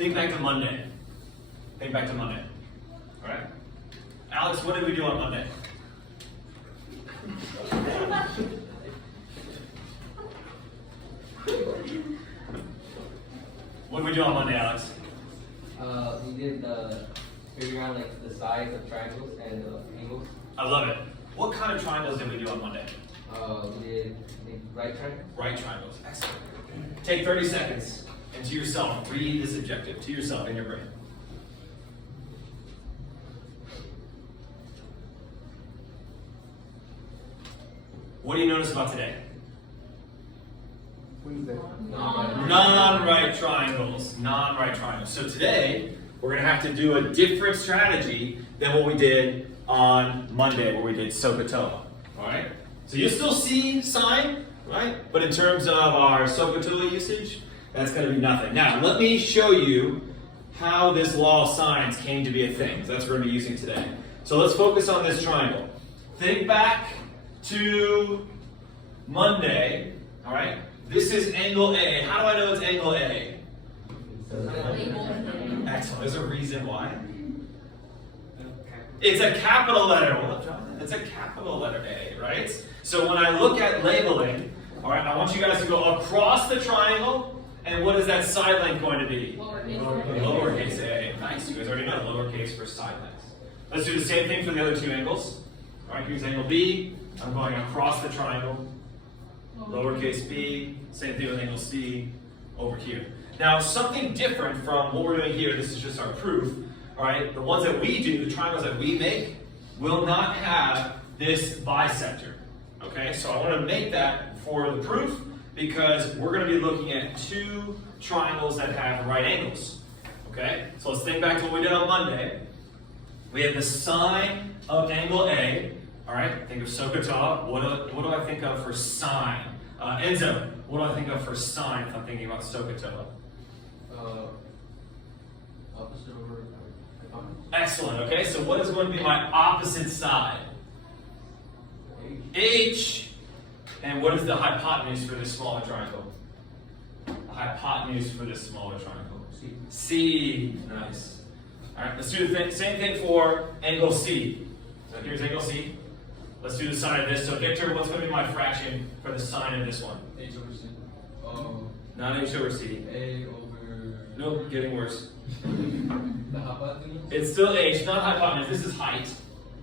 think back to Monday. Think back to Monday. All right? Alex, what did we do on Monday? What did we do on Monday, Alex? We did figure out like the sides of triangles and angles. I love it. What kind of triangles did we do on Monday? We did I think right triangle. Right triangles. Excellent. Take 30 seconds and to yourself, read this objective to yourself in your brain. What do you notice about today? Non-right triangles. Non-right triangles. So today, we're going to have to do a different strategy than what we did on Monday, where we did SOHCAHTOA. Alright? So you'll still see sine, right? But in terms of our SOHCAHTOA usage, that's going to be nothing. Now, let me show you how this law of sines came to be a thing. So that's what we're going to be using today. So let's focus on this triangle. Think back to Monday, all right? This is angle A. How do I know it's angle A? Excellent. There's a reason why. It's a capital letter. Well, Jonathan, it's a capital letter A, right? So when I look at labeling, all right, I want you guys to go across the triangle, and what is that side length going to be? Lowercase a. Nice. You guys already know lowercase for side length. Let's do the same thing for the other two angles. All right, here's angle B. I'm going across the triangle. Lowercase b. Same thing with angle C over here. Now, something different from what we're doing here, this is just our proof. All right, the ones that we do, the triangles that we make, will not have this bisector. Okay, so I want to make that for the proof because we're going to be looking at two triangles that have right angles. Okay, so let's think back to what we did on Monday. We have the sine of angle A. All right, think of SOHCAHTOA. What do I think of for sine? Enzo, what do I think of for sine if I'm thinking about SOHCAHTOA? Opposite over hypotenuse. Excellent. Okay, so what is going to be my opposite side? H. And what is the hypotenuse for this smaller triangle? The hypotenuse for this smaller triangle? C. C. Nice. All right, let's do the same thing for angle C. So here's angle C. Let's do the sine of this. So Victor, what's going to be my fraction for the sine of this one? H over C. Not H over C. A over. Nope, getting worse. The hypotenuse. It's still H, not hypotenuse. This is height.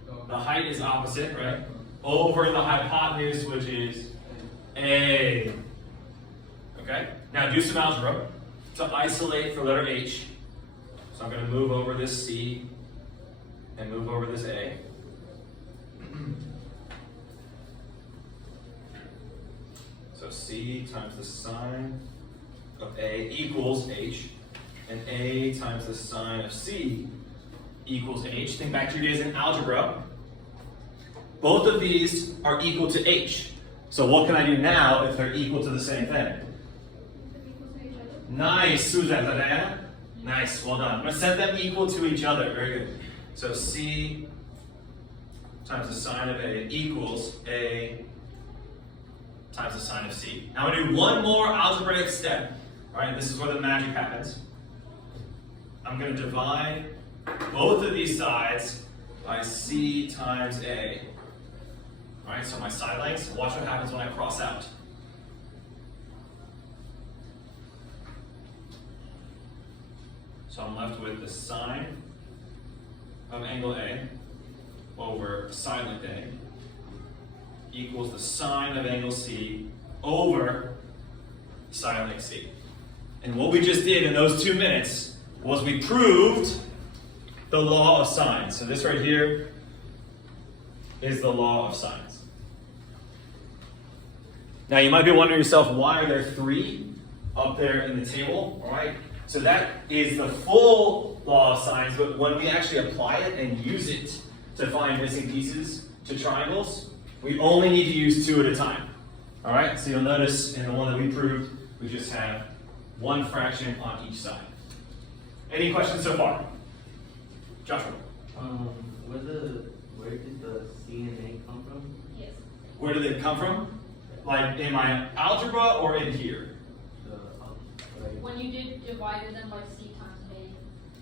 Oh. The height is opposite, right? Over the hypotenuse, which is A. Okay? Now do some algebra to isolate for letter H. So I'm going to move over this C and move over this A. So C times the sine of A equals H, and A times the sine of C equals H. Think back to your days in algebra. Both of these are equal to H. So what can I do now if they're equal to the same thing? Nice, Susan. Diana? Nice, well done. I'm going to set them equal to each other. Very good. So C times the sine of A equals A times the sine of C. Now I'm going to do one more algebraic step. All right, this is where the magic happens. I'm going to divide both of these sides by C times A. All right, so my side lengths, watch what happens when I cross out. So I'm left with the sine of angle A over side length A equals the sine of angle C over side length C. And what we just did in those 2 minutes was we proved the law of sines. So this right here is the law of sines. Now you might be wondering yourself, why are there 3 up there in the table? All right. So that is the full law of sines, but when we actually apply it and use it to find missing pieces to triangles, we only need to use 2 at a time. All right. So you'll notice in the one that we proved, we just have 1 fraction on each side. Any questions so far? Joshua. Where did the C and A come from? Yes. Where did it come from? Like in my algebra or in here? When you did divided them by C times A.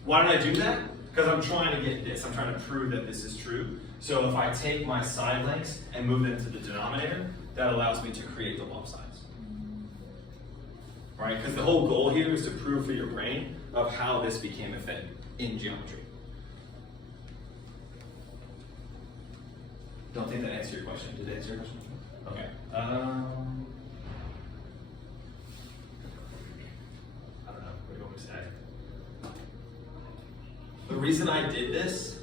Why did I do that? Because I'm trying to get this. I'm trying to prove that this is true. So if I take my side lengths and move them to the denominator, that allows me to create the lob sides. Right? Because the whole goal here is to prove for your brain of how this became a thing in geometry. Don't think that answered your question. Did it answer your question? Okay. I don't know. What do you want me to say? The reason I did this,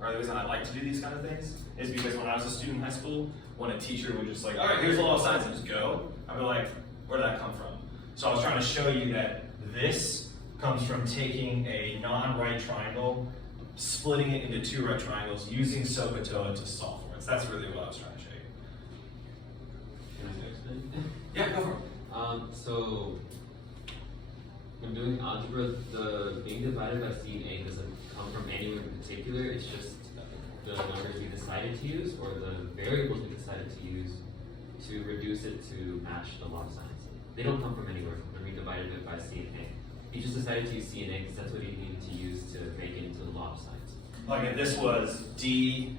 or the reason I like to do these kind of things, is because when I was a student in high school, when a teacher would just like, all right, here's the law of science, and just go, I'd be like, where did that come from? So I was trying to show you that this comes from taking a non-right triangle, splitting it into two right triangles, using SOHCAHTOA to solve for it. So that's really what I was trying to show you. Can I explain? Yeah, go for it. So when doing algebra, the being divided by C and A doesn't come from anywhere in particular. It's just the numbers you decided to use or the variables you decided to use to reduce it to match the law of science. They don't come from anywhere when we divided it by C and A. You just decided to use C and A because that's what you needed to use to make it into the law of science. Like if this was D,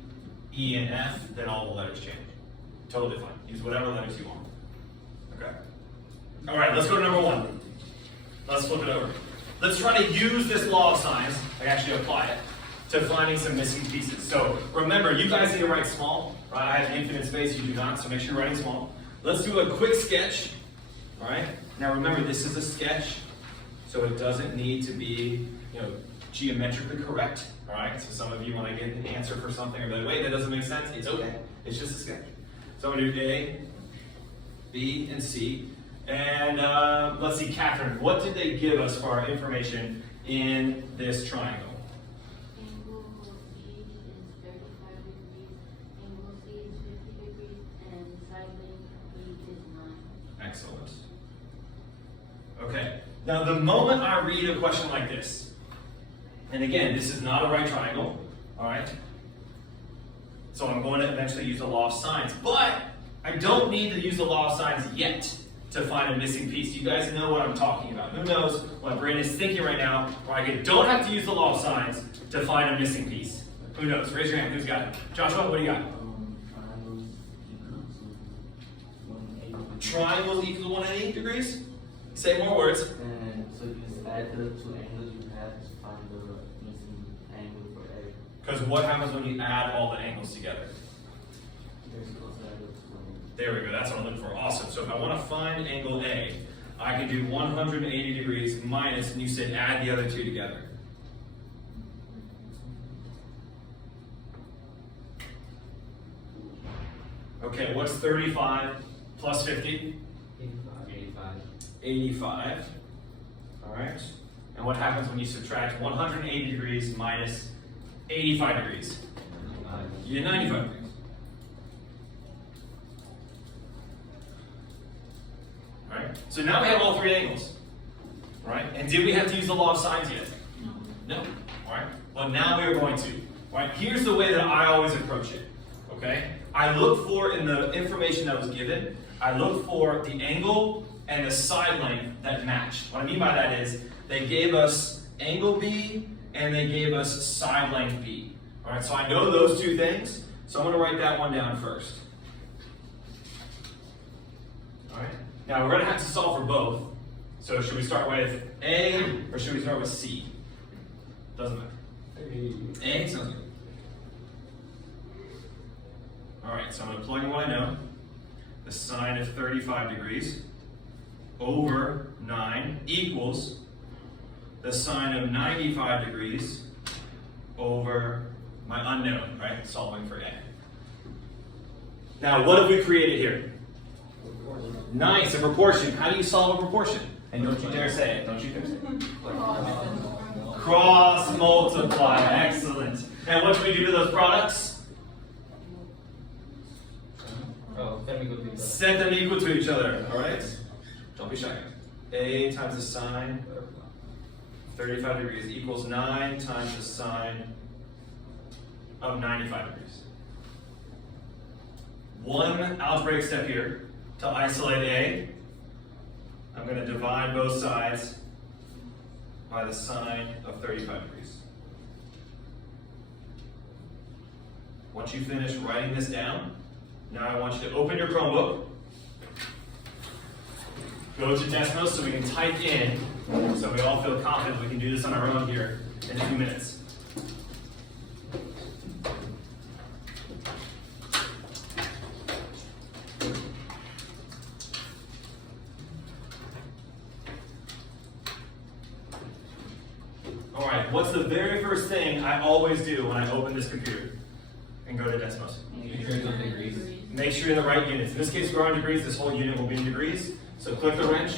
E, and F, then all the letters change. Totally fine. Use whatever letters you want. Okay. All right, let's go to number one. Let's flip it over. Let's try to use this law of science, like actually apply it, to finding some missing pieces. So remember, you guys need to write small, right? I have infinite space, you do not, so make sure you're writing small. Let's do a quick sketch, all right? Now remember, this is a sketch, so it doesn't need to be, geometrically correct, all right? So some of you want to get an answer for something or be like, wait, that doesn't make sense. It's okay. It's just a sketch. So I'm going to do A, B, and C. And let's see, Catherine, what did they give us for our information in this triangle? Angle B is 35 degrees, angle C is 50 degrees, and side length B is 9. Excellent. Okay, now the moment I read a question like this, and again, this is not a right triangle, all right? So I'm going to eventually use the law of sines, but I don't need to use the law of sines yet to find a missing piece. You guys know what I'm talking about. Who knows what my brain is thinking right now, where I don't have to use the law of sines to find a missing piece? Who knows? Raise your hand. Who's got it? Joshua, what do you got? Triangles equals 180. Triangles equals 180 degrees? Say more words. And so you just add the two angles you have to find the missing angle for A. Because what happens when you add all the angles together? There's also add the two angles. There we go, that's what I'm looking for. Awesome. So if I want to find angle A, I can do 180 degrees minus, and you said add the other two together. Okay, what's 35 plus 50? 85. 85. All right. And what happens when you subtract 180 degrees minus 85 degrees? You get 95 degrees. All right. So now we have all three angles. Right? And did we have to use the law of sines yet? No. All right. Well, now we are going to. All right. Here's the way that I always approach it. Okay. I look for, in the information that was given, I look for the angle and the side length that matched. What I mean by that is they gave us angle B and they gave us side length B. All right, so I know those two things, so I'm going to write that one down first. All right, now we're going to have to solve for both. So should we start with A or should we start with C? Doesn't matter. A sounds good. All right, so I'm going to plug in what I know. The sine of 35 degrees over 9 equals the sine of 95 degrees over my unknown, right? Solving for A. Now, what have we created here? Nice, a proportion. How do you solve a proportion? And don't you dare say it. Don't you dare say it. Cross multiply. Excellent. And what do we do to those products? Oh, then we go to the Set them equal to each other, all right? Don't be shy. A times the sine of 35 degrees equals 9 times the sine of 95 degrees. One algebraic step here to isolate A. I'm going to divide both sides by the sine of 35 degrees. Once you finish writing this down, now I want you to open your Chromebook, go to Desmos so we can type in, so we all feel confident we can do this on our own here in a few minutes. All right, what's the very first thing I always do when I open this computer and go to Desmos? Make sure it's on degrees. Make sure you're in the right units. In this case, we're on degrees. This whole unit will be in degrees. So click the wrench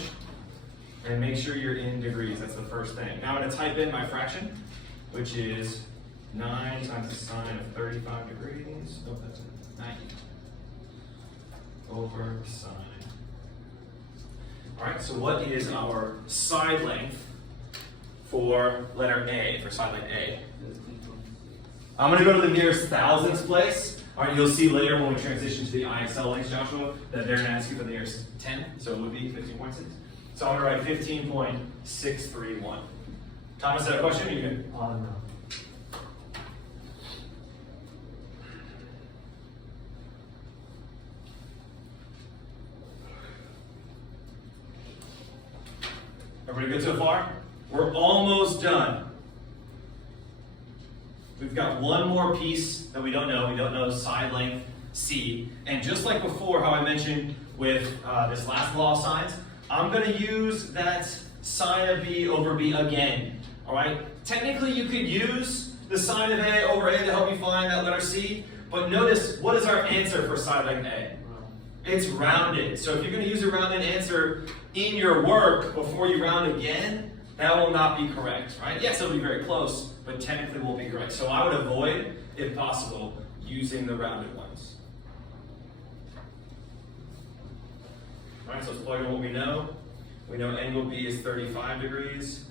and make sure you're in degrees. That's the first thing. Now I'm going to type in my fraction, which is 9 times the sine of 35 degrees. Oh, that's 90 over sine. All right, so what is our side length for letter A, for side length A? I'm going to go to the nearest thousandths place. All right, you'll see later when we transition to the IXL lengths, Joshua, that they're going to ask you for the nearest 10, so it would be 15.6. So I'm going to write 15.631. Thomas, is that a question? Or you good? No. Everybody good so far? We're almost done. We've got one more piece that we don't know. We don't know side length C. And just like before, how I mentioned with this last law of sines, I'm going to use that sine of B over B again. All right? Technically, you could use the sine of A over A to help you find that letter C. But notice, what is our answer for side length A? It's rounded. So if you're going to use a rounded answer in your work before you round again, that will not be correct, right? Yes, it'll be very close, but technically won't be correct. So I would avoid, if possible, using the rounded ones. All right, so let's plug in what we know. We know angle B is 35 degrees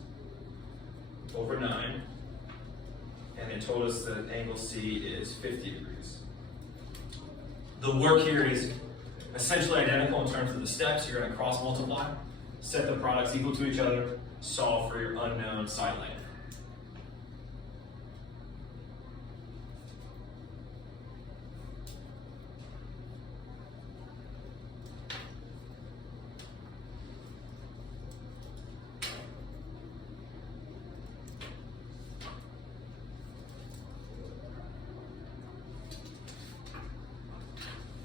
over 9. And they told us that angle C is 50 degrees. The work here is essentially identical in terms of the steps. You're going to cross multiply, set the products equal to each other, solve for your unknown side length.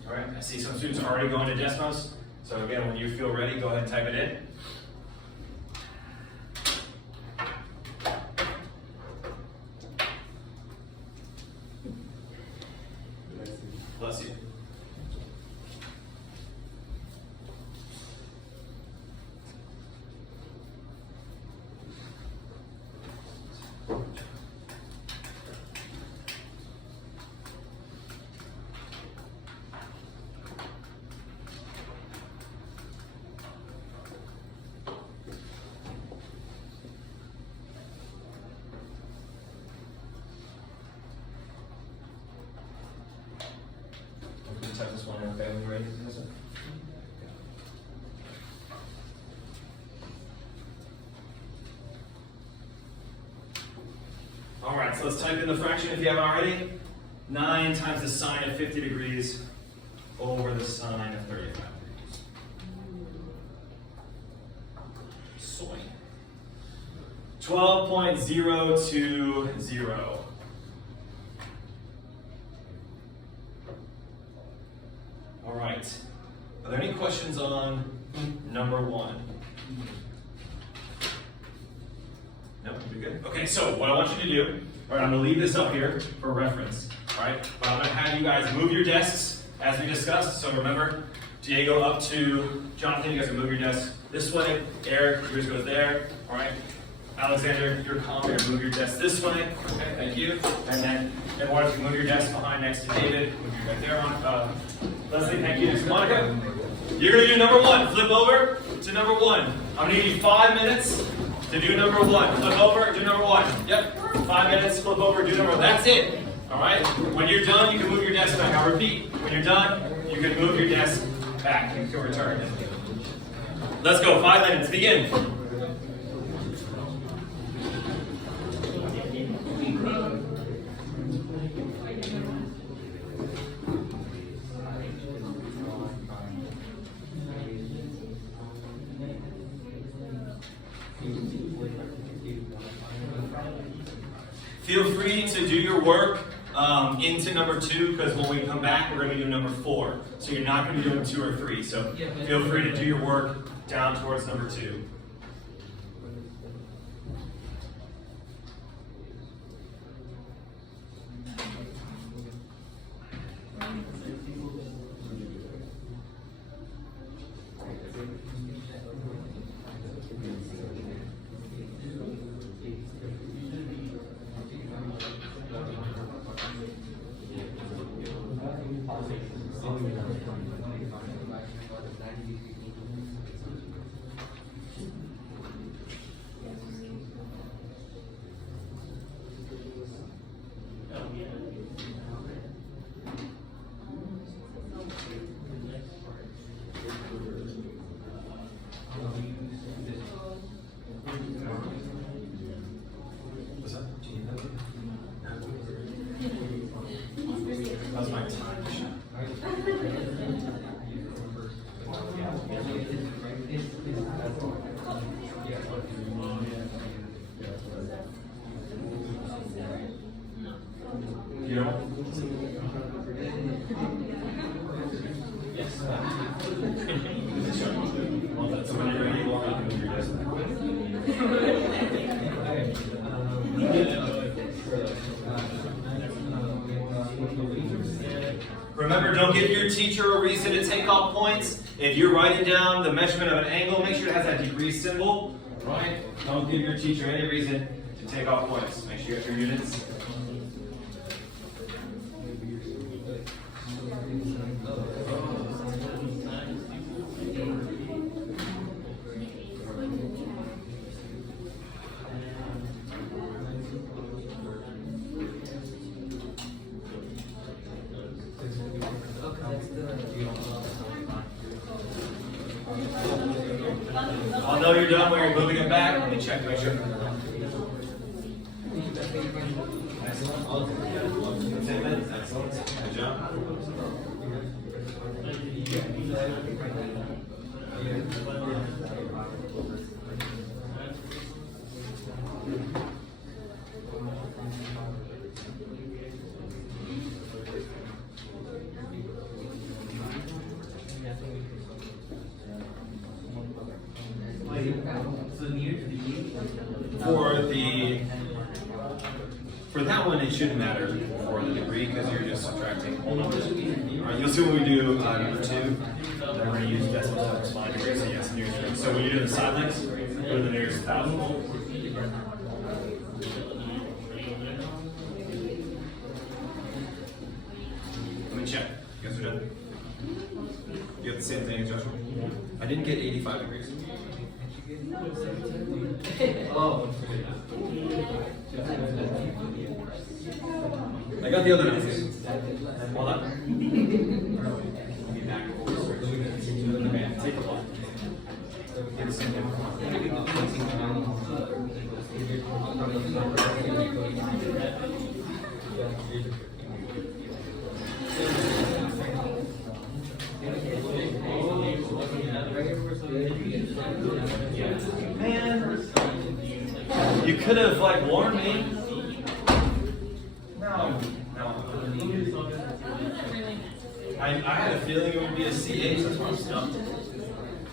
All right, I see some students are already going to Desmos. So again, when you feel ready, go ahead and type it in. Bless you. Type this one in, okay? Are you ready for this one? All right, so let's type in the fraction if you haven't already. 9 times the sine of 50 degrees over the sine of 35 degrees. Soy. 12.020. All right. Are there any questions on number 1? No, you're good. Okay, so what I want you to do, all right, I'm going to leave this up here for reference. All right, but I'm going to have you guys move your desks as we discussed. So remember, Diego up to Jonathan, you guys can move your desks this way. Eric, yours goes there. All right. Alexander, your column, you're going to move your desk this way. Okay, thank you. And then Eduardo, you can move your desk behind next to David. Move your right there on. Leslie, thank you. Monica, you're going to do number 1. Flip over to number 1. I'm going to give you 5 minutes to do number 1. Flip over, do number 1. Yep. 5 minutes, flip over, do number 1. That's it. All right? When you're done, you can move your desk back. I'll repeat. When you're done, you can move your desk back. You can return. Let's go. 5 minutes. Begin. Feel free to do your work into number 2, because when we come back, we're going to be doing number 4. So you're not going to be doing 2 or 3. So feel free to do your work down towards number 2. That was my time. You know? Yes. So when you're ready, you walk up and move your desk. Remember, don't give your teacher a reason to take off points. If you're writing down the measurement of an angle, make sure it has that degree symbol, right? Don't give your teacher any reason to take off points. Make sure you have your units. I'll know you're done when you're moving it back. Let me check, make sure. Excellent. 10 minutes. Excellent. Good job. For that one, it shouldn't matter for the degree because you're just subtracting whole numbers. All right, you'll see when we do number 2, we're going to use decimal times line degree, so yes, nearest degree. So when you do the side lengths, go to the nearest thousand. Let me check. You guys are done? You got the same thing as Joshua? I didn't get 85 degrees. Oh. I got the other numbers. Hold on. Take a look. Man, you could have like warned me. No. I had a feeling it would be a CH, that's why I'm stumped.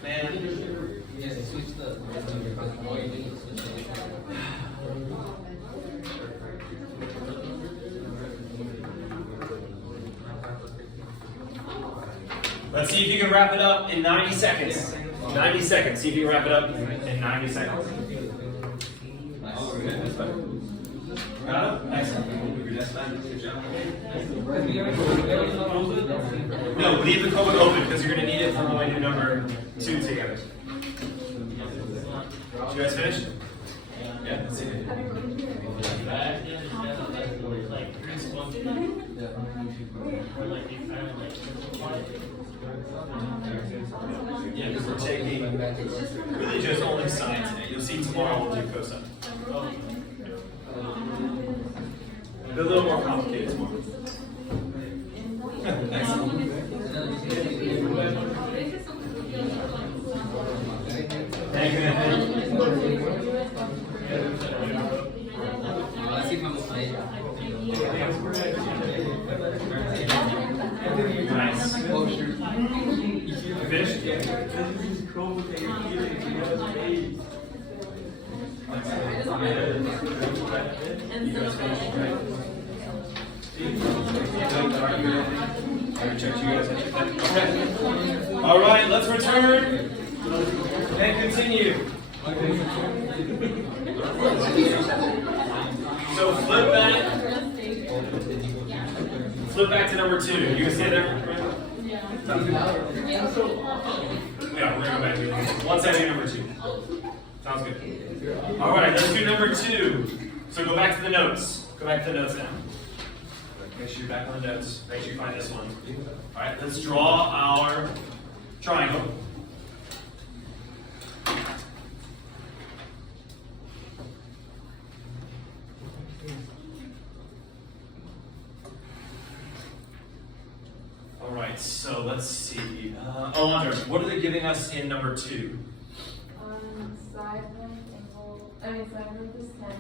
Man. Yeah, switch the. Let's see if you can wrap it up in 90 seconds. 90 seconds. See if you can wrap it up in 90 seconds. Got it? Excellent. Good job. No, leave the code open because you're going to need it for when we do number 2 together. Did you guys finish? Yeah, let's see. Yeah, because we're taking really just only sine today. You'll see tomorrow we'll do cosine. They're a little more complicated tomorrow. Excellent. Thank you, Anthony. Let's see if I'm All right, let's return and continue. So flip back to number 2. You can stay there. Yeah, we're gonna go back to it. 1 second, number 2. Sounds good. All right, let's do number 2. So go back to the notes. Go back to the notes now. Make sure you're back on the notes. Make sure you find this one. All right, let's draw our triangle. All right, so let's see. Alondra, what are they giving us in number 2? Side length angle, side length is 10.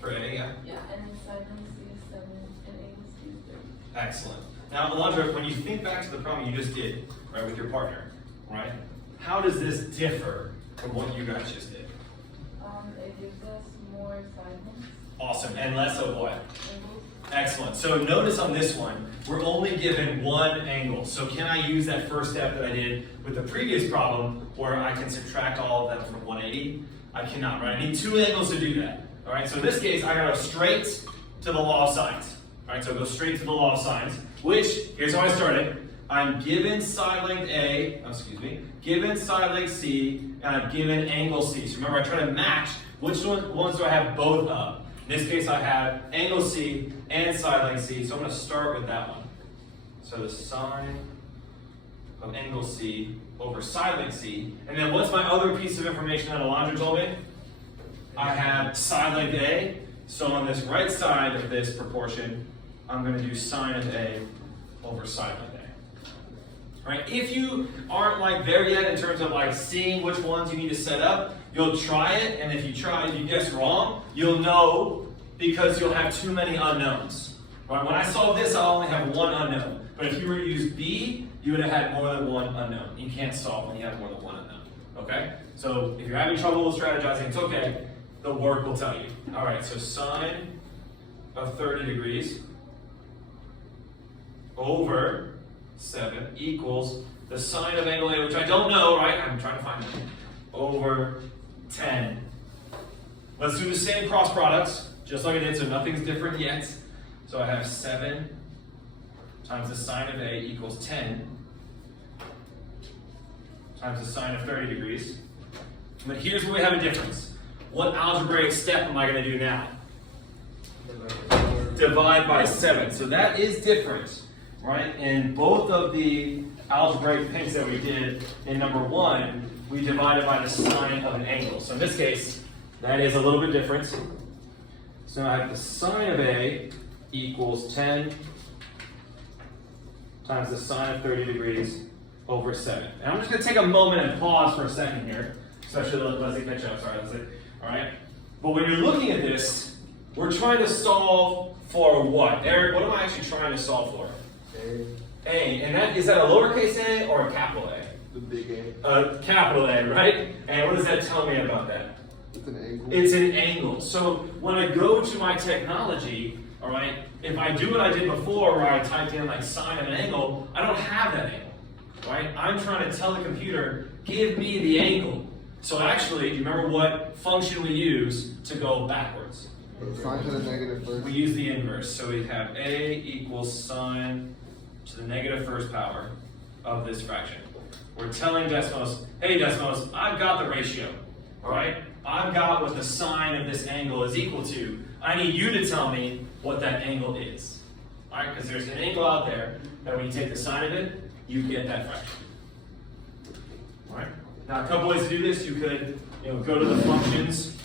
For A, yeah? Yeah, and then side length C is 7, and angle C is 30. Excellent. Now, Alondra, when you think back to the problem you just did, right, with your partner, right, how does this differ from what you guys just did? It gives us more side lengths, Awesome, and less of what? angles. Excellent. So notice on this one, we're only given one angle. So can I use that first step that I did with the previous problem where I can subtract all of them from 180? I cannot, right? I need 2 angles to do that. All right, so in this case, I gotta go straight to the law of sines. All right, so go straight to the law of sines, which, here's how I started. I'm given side length A, given side length C, and I'm given angle C. So remember, I try to match which ones do I have both of. In this case, I have angle C and side length C, so I'm going to start with that one. So the sine of angle C over side length C. And then what's my other piece of information that Alondra told me? I have side length A, so on this right side of this proportion, I'm going to do sine of A over side length A. Right? If you aren't like there yet in terms of like seeing which ones you need to set up, you'll try it, and if you guess wrong, you'll know because you'll have too many unknowns. Right? When I solve this, I only have one unknown. But if you were to use B, you would have had more than one unknown. You can't solve when you have more than one unknown. Okay? So if you're having trouble with strategizing, it's okay. The work will tell you. All right, so sine of 30 degrees over 7 equals the sine of angle A, which I don't know, right? I'm trying to find it. Over 10. Let's do the same cross products, just like I did, so nothing's different yet. So I have 7 times the sine of A equals 10 times the sine of 30 degrees. But here's where we have a difference. What algebraic step am I going to do now? Divide by 7. So that is different, right? In both of the algebraic things that we did in number 1, we divided by the sine of an angle. So in this case, that is a little bit different. So I have the sine of A equals 10 times the sine of 30 degrees over 7. And I'm just going to take a moment and pause for a second here, especially Leslie catch up. Sorry, Leslie. All right. But when you're looking at this, we're trying to solve for what? Eric, what am I actually trying to solve for? A. And is that a lowercase a or a capital A? The big A. Capital A, right? And what does that tell me about that? It's an angle. It's an angle. So when I go to my technology, all right, if I do what I did before where I typed in like sine of an angle, I don't have that angle, right? I'm trying to tell the computer, give me the angle. So actually, do you remember what function we use to go backwards? Sine to the negative first. We use the inverse. So we have A equals sine to the negative first power of this fraction. We're telling Desmos, hey Desmos, I've got the ratio, all right? I've got what the sine of this angle is equal to. I need you to tell me what that angle is, all right? Because there's an angle out there that when you take the sine of it, you get that fraction, all right? Now, a couple ways to do this. You could, go to the functions,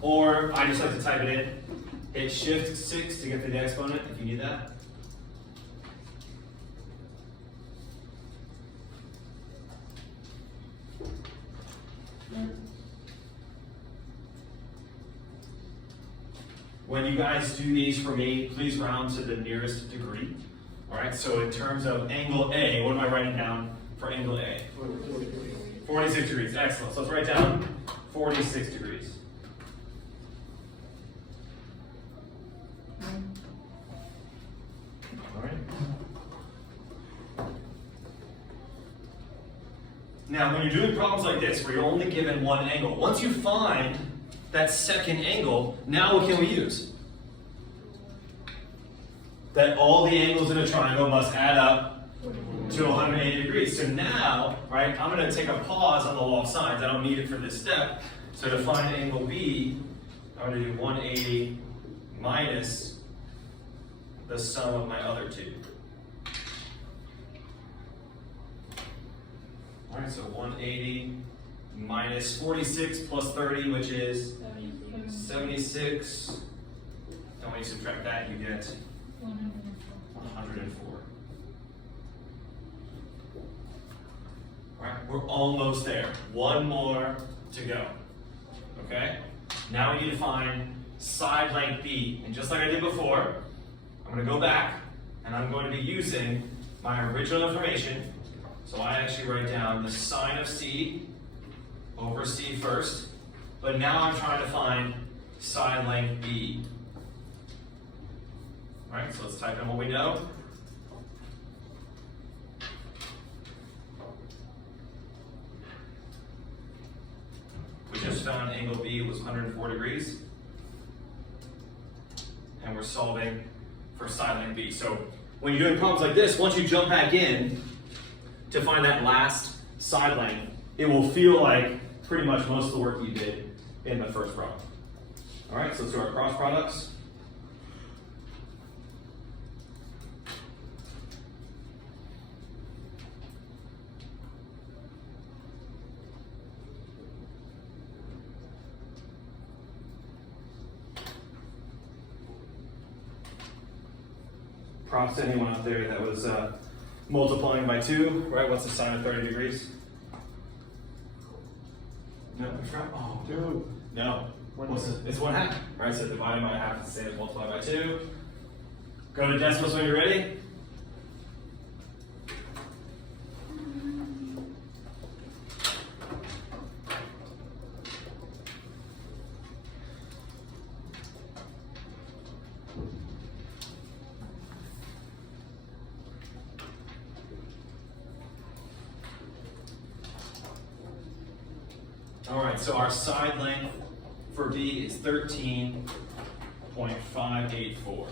or I just like to type it in. Hit Shift 6 to get to the exponent if you need that. When you guys do these for me, please round to the nearest degree. All right, so in terms of angle A, what am I writing down for angle A? 46 degrees. Excellent. So let's write down 46 degrees. All right. Now, when you're doing problems like this, where you're only given one angle, once you find that second angle, now what can we use? That all the angles in a triangle must add up to 180 degrees. So now, right, I'm going to take a pause on the law of sines. I don't need it for this step. So to find angle B, I'm going to do 180 minus the sum of my other two. All right, so 180 minus 46 plus 30, which is 76. And when you subtract that, you get 104. All right, we're almost there. One more to go. Okay? Now we need to find side length B. And just like I did before, I'm going to go back and I'm going to be using my original information. So I actually write down the sine of C over C first. But now I'm trying to find side length B. All right, so let's type in what we know. We just found angle B was 104 degrees. And we're solving for side length B. So when you're doing problems like this, once you jump back in to find that last side length, it will feel like pretty much most of the work you did in the first problem. All right, so let's do our cross products. Props to anyone out there that was multiplying by 2, right? What's the sine of 30 degrees? No, oh, Dude. no. What's it? It's 1/2, right? So dividing by 1/2 is the same as multiply by 2. Go to decimals when you're ready. All right, so our side length for B is 13.584.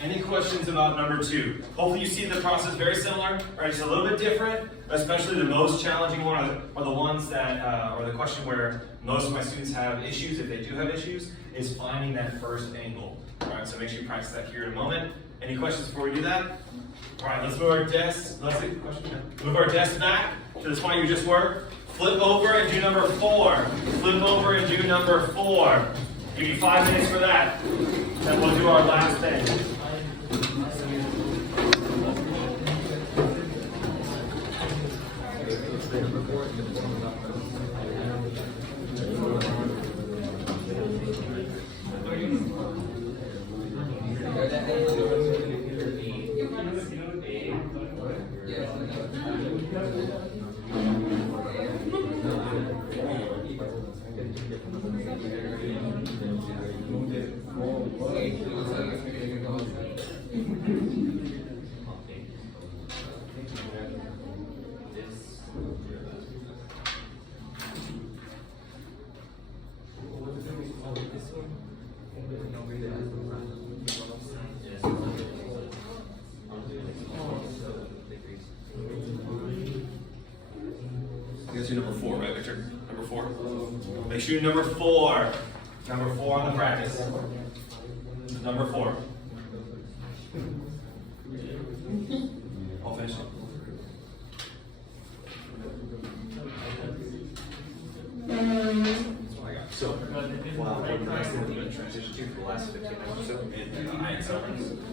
Any questions about number 2? Hopefully you see the process very similar, right? It's a little bit different, especially the most challenging one are the ones that, or the question where most of my students have issues, if they do have issues, is finding that first angle. All right, so make sure you practice that here in a moment. Any questions before we do that? All right, let's move our desk. Move our desk back to the spot you just were. Flip over and do number 4. Flip over and do number 4. Give you 5 minutes for that. Then we'll do our last thing. You guys do number 4, right, Victor? Number 4? Make sure you do number 4. Number 4 on the practice. Number 4. I'll finish it. That's what I got. So, wow, the next thing we're going to transition to for the last 15 minutes or so in IXL.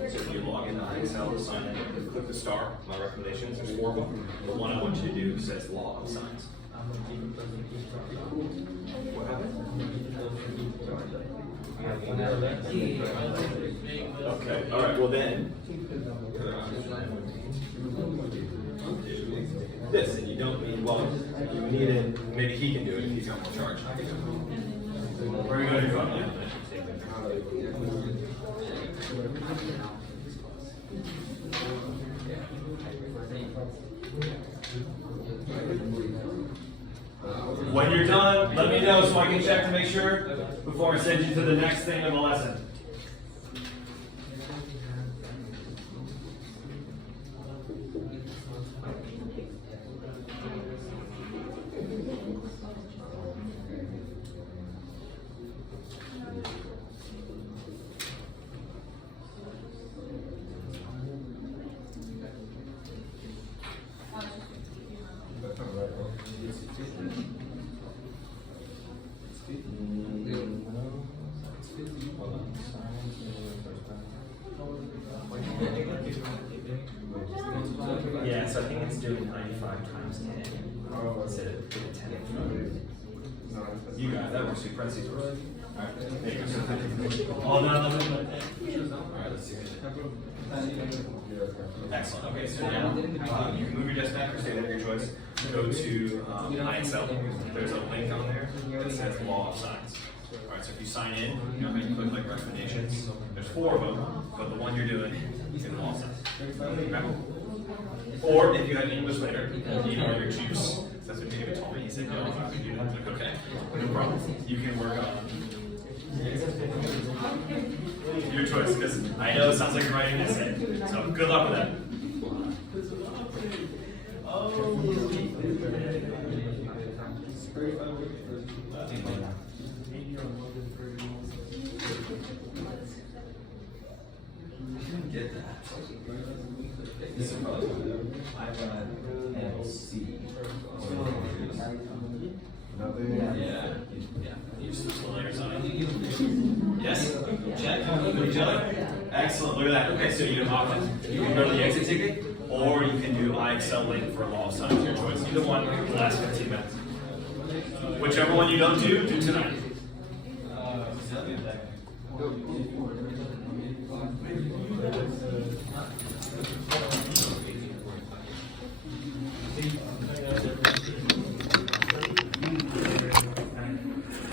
So if you log into IXL, sign in, click the star, my recommendations, there's 4 of them. The one I want you to do says law of sines. Okay, alright, well then. This, and you don't need, well, you need it, maybe he can do it if he's got more charge. Where are you going from? When you're done, let me know so I can check to make sure before I send you to the next thing of the lesson. Yeah, so I think it's doing 95 times 10 instead of 10. You got it. That works. Parentheses works. Alright, there you go. All done. Alright, let's see. Excellent. Okay, so now you can move your desk back or stay there, your choice. Go to IXL. There's a link on there that says law of signs. Alright, so if you sign in, you know how you click like recommendations? There's 4 of them, but the one you're doing is in law of signs. Okay? Or if you have English later, you know your juice. That's what David told me. He said, no, I'm not going to do that. I was like, okay, no problem. You can work on your choice, because I know it sounds like you're writing an essay. So good luck with that. Get that. This is probably I run LC. Nothing. Yeah. You switch the layers on. Yes? Check. Good each other? Excellent. Look at that. Okay, so you can opt in. You can go to the exit ticket, or you can do IXL link for a law of signs. Your choice. Either one, the last 15 minutes. Whichever one you don't do tonight.